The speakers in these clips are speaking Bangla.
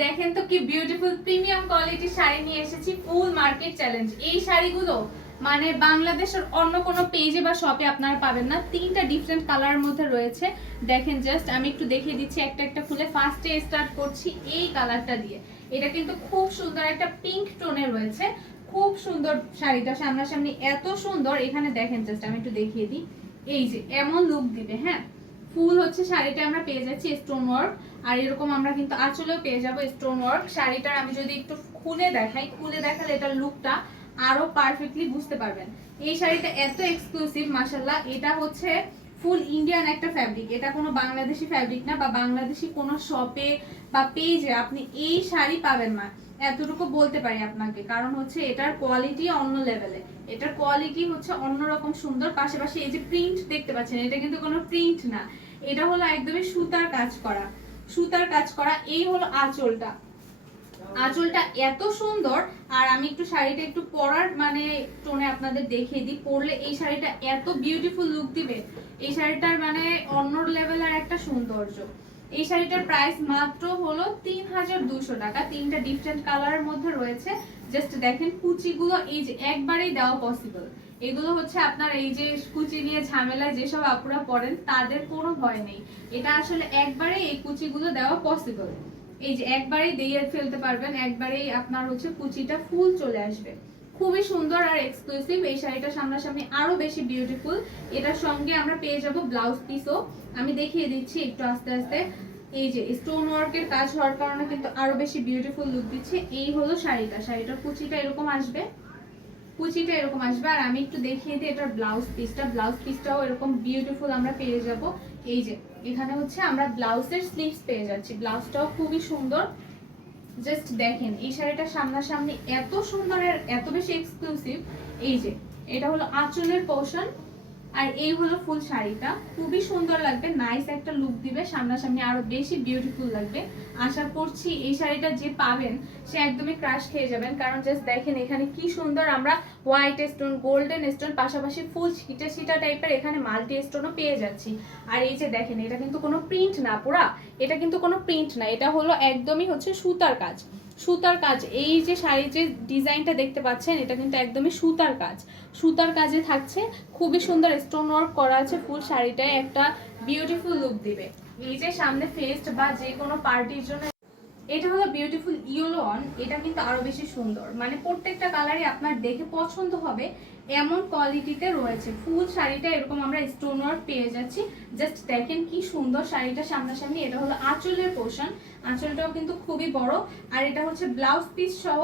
দেখেন তো কি বিউটিফুল প্রিমিয়াম কোয়ালিটির শাড়ি নিয়ে এসেছি, ফুল মার্কেট চ্যালেঞ্জ। এই শাড়িগুলো মানে বাংলাদেশের অন্য কোনো পেজে বা শপে আপনারা পাবেন না। তিনটা ডিফারেন্ট কালারের মধ্যে রয়েছে। দেখেন জাস্ট আমি একটু দেখিয়ে দিচ্ছি একটা একটা খুলে। ফার্স্টে স্টার্ট করছি এই কালারটা দিয়ে। এটা কিন্তু খুব সুন্দর একটা পিঙ্ক টোনে রয়েছে, খুব সুন্দর শাড়িটা সামনাসামনি এত সুন্দর। এখানে দেখেন জাস্ট আমি একটু দেখিয়ে দিই, এই যে এমন লুক দিবে। হ্যাঁ, ফুল হচ্ছে শাড়িটা আমরা পেয়ে যাচ্ছি স্টোন ওয়ার্ক, আর এরকম আমরা কিন্তু আঁচলেও পেয়ে যাবো স্টোন ওয়ার্ক। শাড়িটার আমি যদি একটু খুলে দেখাই, খুলে দেখালে এটার লুকটা আরো পারফেক্টলি বুঝতে পারবেন। এই শাড়িটা এত এক্সক্লুসিভ মাশাআল্লাহ। এটা হচ্ছে ফুল ইন্ডিয়ান একটা ফ্যাব্রিক, এটা কোনো বাংলাদেশি ফ্যাব্রিক না, বা বাংলাদেশি কোনো শপে বা পেজে আপনি এই শাড়ি পাবেন না, এতটুকু বলতে পারি আপনাকে। কারণ হচ্ছে এটার কোয়ালিটি অন্য লেভেলে, এটার কোয়ালিটি হচ্ছে অন্যরকম সুন্দর। পাশাপাশি এই যে প্রিন্ট দেখতে পাচ্ছেন, এটা কিন্তু কোনো প্রিন্ট না, এটা হলো একদমই সুতার কাজ করা, সুতার কাজ করা। এই হলো আঁচলটা, আঁচলটা এত সুন্দর। আর আমি একটু শাড়িটা একটু পরার মানে টোনে আপনাদের দেখিয়ে দিই, পরলে এই শাড়িটা এত বিউটিফুল লুক দিবে। এই শাড়িটার মানে অন্য লেভেলের একটা সৌন্দর্য। এই শাড়িটার প্রাইস মাত্র হলো 3200 টাকা। তিনটা ডিফারেন্ট কালারের মধ্যে রয়েছে। জাস্ট দেখেন কুচিগুলো এই যে একবারেই দেওয়া পসিবল। এগুলো হচ্ছে আপনার এই যে কুচি নিয়ে ঝামেলায় যেসব আপুরা পড়েন তাদের কোনো ভয় নেই, এটা আসলে একবারে এই কুচিগুলো দেওয়া পসিবল। এই যে একবারেই দিয়ে ফেলতে পারবেন, একবারেই আপনার হচ্ছে কুচিটা ফুল চলে আসবে। খুবই সুন্দর আর এক্সক্লুসিভ। এই শাড়িটা সামনাসামনি আরো বেশি বিউটিফুল। এটার সঙ্গে আমরা পেয়ে যাব ব্লাউজ পিসও, আমি দেখিয়ে দিচ্ছি একটু আস্তে আস্তে। এই যে স্টোন ওয়ার্কের কাজ হওয়ার কারণে কিন্তু আরো বেশি বিউটিফুল লুক দিচ্ছে। এই হলো শাড়িটা, শাড়িটার কুচিটা এরকম আসবে, কুচিটা এরকম আসবে। আর আমি একটু দেখিয়ে দিই এটার ব্লাউজ পিসটা, ব্লাউজ পিসটাও এরকম বিউটিফুল আমরা পেয়ে যাব। এই যে এখানে হচ্ছে আমরা ব্লাউজের স্লিভস পেয়ে যাচ্ছি, ব্লাউজটাও খুবই সুন্দর। জাস্ট দেখেন এই শাড়িটা সামনাসামনি এত সুন্দর আর এত বেশি এক্সক্লুসিভ। এই যে এটা হলো আঁচলের পোর্শন, আর এই হলো ফুল শাড়িটা। খুবই সুন্দর লাগবে, নাইস একটা লুক দিবে, সামনাসামনি আরো বেশি বিউটিফুল লাগবে। আশা করছি এই শাড়িটা যে পাবেন সে একদমই ক্রাশ খেয়ে যাবেন। কারণ জাস্ট দেখেন এখানে কি সুন্দর আমরা হোয়াইট স্টোন, গোল্ডেন স্টোন, পাশাপাশি ফুল সিটা সিটা টাইপের এখানে মাল্টি স্টোনও পেয়ে যাচ্ছি। আর এই যে দেখেন এটা কিন্তু কোনো প্রিন্ট না পুরা, এটা কিন্তু কোনো প্রিন্ট না, এটা হলো একদমই হচ্ছে সুতার কাজ, সুতার কাজ। এই যে শাড়ির যে ডিজাইনটা দেখতে পাচ্ছেন এটা কিন্তু একদমই সুতার কাজ, সুতার কাজে থাকছে। খুবই সুন্দর স্টোন ওয়ার্ক করা আছে, ফুল শাড়িটায় একটা বিউটিফুল লুক দিবে। এই যে সামনে ফেস্ট বা যে কোনো পার্টির জন্য এটা হলো বিউটিফুল ইয়েলো অন, এটা কিন্তু আরো বেশি সুন্দর। মানে প্রত্যেকটা কালারই আপনার দেখে পছন্দ হবে এমন কোয়ালিটিতে রয়েছে। ফুল শাড়িটা এরকম আমরা স্টোন ওয়ার্ক পেয়ে যাচ্ছি। জাস্ট দেখেন কি সুন্দর শাড়িটা সামনাসামনি। এটা হলো আঁচলের পোর্শন, আঁচলটাও কিন্তু খুবই বড়। আর এটা হচ্ছে ব্লাউজ পিস সহ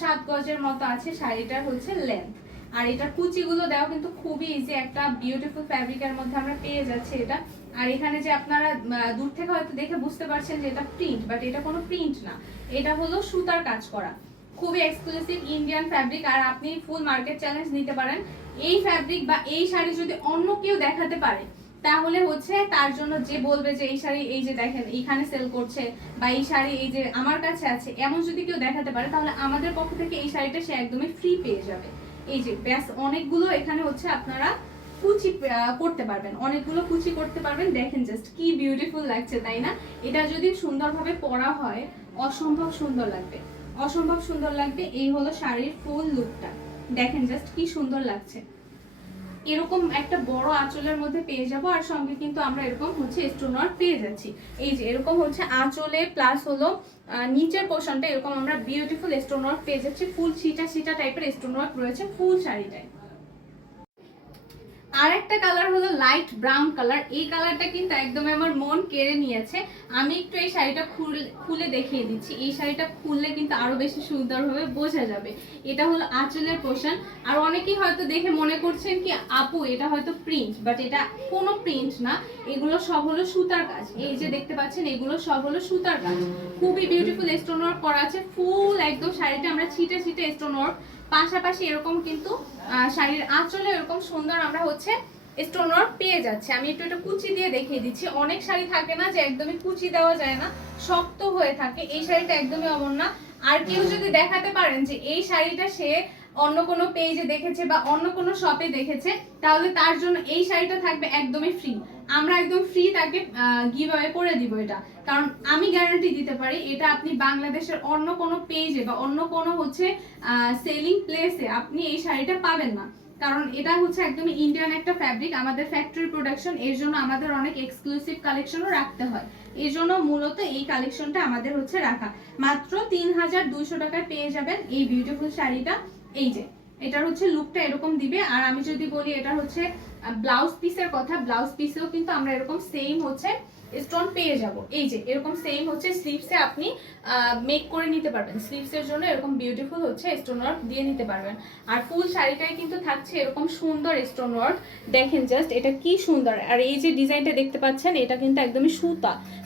7 গজের মতো আছে শাড়িটার হচ্ছে লেন্থ। আর এটা কুচিগুলো দেওয়া কিন্তু খুবই ইজি, একটা বিউটিফুল ফ্যাব্রিকের মধ্যে আমরা পেয়ে যাচ্ছি এটা। আর এখানে যে আপনারা দূর থেকে হয়তো দেখে বুঝতে পারছেন যে এটা প্রিন্ট, বাট এটা কোনো প্রিন্ট না, এটা হলো সুতার কাজ করা, খুবই এক্সক্লুসিভ ইন্ডিয়ান ফ্যাব্রিক। আর আপনি ফুল মার্কেট চ্যালেঞ্জ নিতে পারেন। এই ফ্যাব্রিক বা এই শাড়ি যদি অন্য কেউ দেখাতে পারে তাহলে হচ্ছে তার জন্য যে বলবে যে এই শাড়ি এই যে দেখেন এইখানে সেল করছে, বা এই শাড়ি এই যে আমার কাছে আছে, এমন যদি কেউ দেখাতে পারে তাহলে আমাদের পক্ষ থেকে এই শাড়িটা সে একদমই ফ্রি পেয়ে যাবে। এই যে ব্যাস অনেকগুলো এখানে হচ্ছে আপনারা কুচি করতে পারবেন, অনেকগুলো কুচি করতে পারবেন। দেখেন জাস্ট কি বিউটিফুল লাগছে তাই না? এটা যদি সুন্দরভাবে পরা হয় অসম্ভব সুন্দর লাগবে, অসম্ভব সুন্দর লাগবে। এই হলো শাড়ির ফুল লুকটা, দেখেন জাস্ট কি সুন্দর লাগছে। এরকম একটা বড় আঁচলের মধ্যে পেয়ে যাব, আর সঙ্গে কিন্তু আমরা এরকম হচ্ছে স্টোন ওয়ার্ক পেয়ে যাচ্ছি। এই যে এরকম হচ্ছে আঁচলে প্লাস হলো নিচের পোর্শনটা এরকম আমরা বিউটিফুল স্টোন ওয়ার্ক পেয়ে যাচ্ছি। ফুল সিটা সিটা টাইপের স্টোন ওয়ার্ক রয়েছে ফুল শাড়িটায়। আর একটা কালার হলো লাইট ব্রাউন কালার। এই কালারটা কিন্তু একদম আমার মন কেড়ে নিয়েছে। আমি একটু এই শাড়িটা খুলে দেখিয়ে দিচ্ছি। এই শাড়িটা খুললে কিন্তু আরো বেশি সুন্দরভাবে বোঝা যাবে। এটা হলো আঁচলের পোর্শন। আর অনেকেই হয়তো দেখে মনে করছেন কি আপু এটা হয়তো প্রিন্ট, বাট এটা কোনো প্রিন্ট না, এগুলো সব হলো সুতার কাজ। এই যে দেখতে পাচ্ছেন এগুলো সব হলো সুতার কাজ, খুবই বিউটিফুল স্টোন ওয়ার্ক করা আছে ফুল একদম শাড়িটা আমরা ছিটে ছিটে স্টোন ওয়ার্ক। পাশাপাশি এরকম কিন্তু শাড়ির আঁচলে এরকম সুন্দর আমরা হচ্ছে স্টোন ওয়ার্ক পেয়ে যাচ্ছে। আমি একটু এটা কুচি দিয়ে দেখিয়ে দিচ্ছি। অনেক শাড়ি থাকে না যে একদমই কুচি দেওয়া যায় না, শক্ত হয়ে থাকে, এই শাড়িটা একদমই অমন না। আর কেউ যদি দেখাতে পারেন যে এই শাড়িটা সে অন্য কোনো পেজে দেখেছে বা অন্য কোনো শপে দেখেছে তাহলে তার জন্য এই শাড়িটা থাকবে একদমই ফ্রি। আমরা একদম ফ্রি তাকে গিভ অ্যাওয়ে করে দিব এটা, কারণ আমি গ্যারান্টি দিতে পারি এটা আপনি বাংলাদেশের অন্য কোনো পেজে বা অন্য কোনো হচ্ছে সেলিং প্লেসে আপনি এই শাড়িটা পাবেন না, কারণ এটা হচ্ছে একদমই ইন্ডিয়ান একটা ফ্যাব্রিক, আমাদের ফ্যাক্টরি প্রোডাকশন, এর জন্য আমাদের অনেক এক্সক্লুসিভ কালেকশনও রাখতে হয়, এর জন্য মূলত এই কালেকশনটা আমাদের হচ্ছে রাখা। মাত্র 3200 টাকায় পেয়ে যাবেন এই বিউটিফুল শাড়িটা। এই যে এটার হচ্ছে লুকটা এরকম দিবে, আর আমি যদি বলি এটা হচ্ছে ব্লাউজ পিসের কথা, ব্লাউজ পিসেও কিন্তু আমরা এরকম সেম হচ্ছে স্টোন পেয়ে যাব। এই যে এরকম সেম হচ্ছে স্লিভসে আপনি মেক করে নিতে পারবেন, স্লিভসের জন্য এরকম বিউটিফুল হচ্ছে স্টোন ওয়ার্ক দিয়ে নিতে পারবেন। আর ফুল শাড়িটাই কিন্তু থাকছে এরকম সুন্দর স্টোন ওয়ার্ক, দেখেন জাস্ট এটা কি সুন্দর। আর এই যে ডিজাইনটা দেখতে পাচ্ছেন এটা কিন্তু একদমই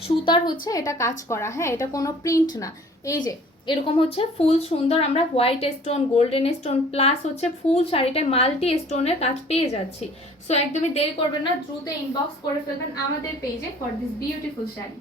সুতার হচ্ছে এটা কাজ করা, হ্যাঁ এটা কোনো প্রিন্ট না। এই যে এরকম হচ্ছে ফুল সুন্দর আমরা white stone, golden stone plus হচ্ছে ফুল শাড়িটায় মাল্টি স্টোনের কাজ পেয়ে যাচ্ছি। সো একদমই দেরি করবেন না, দ্রুত ইনবক্স করে ফেলবেন আমাদের পেজে ফর দিস বিউটিফুল শাড়ি।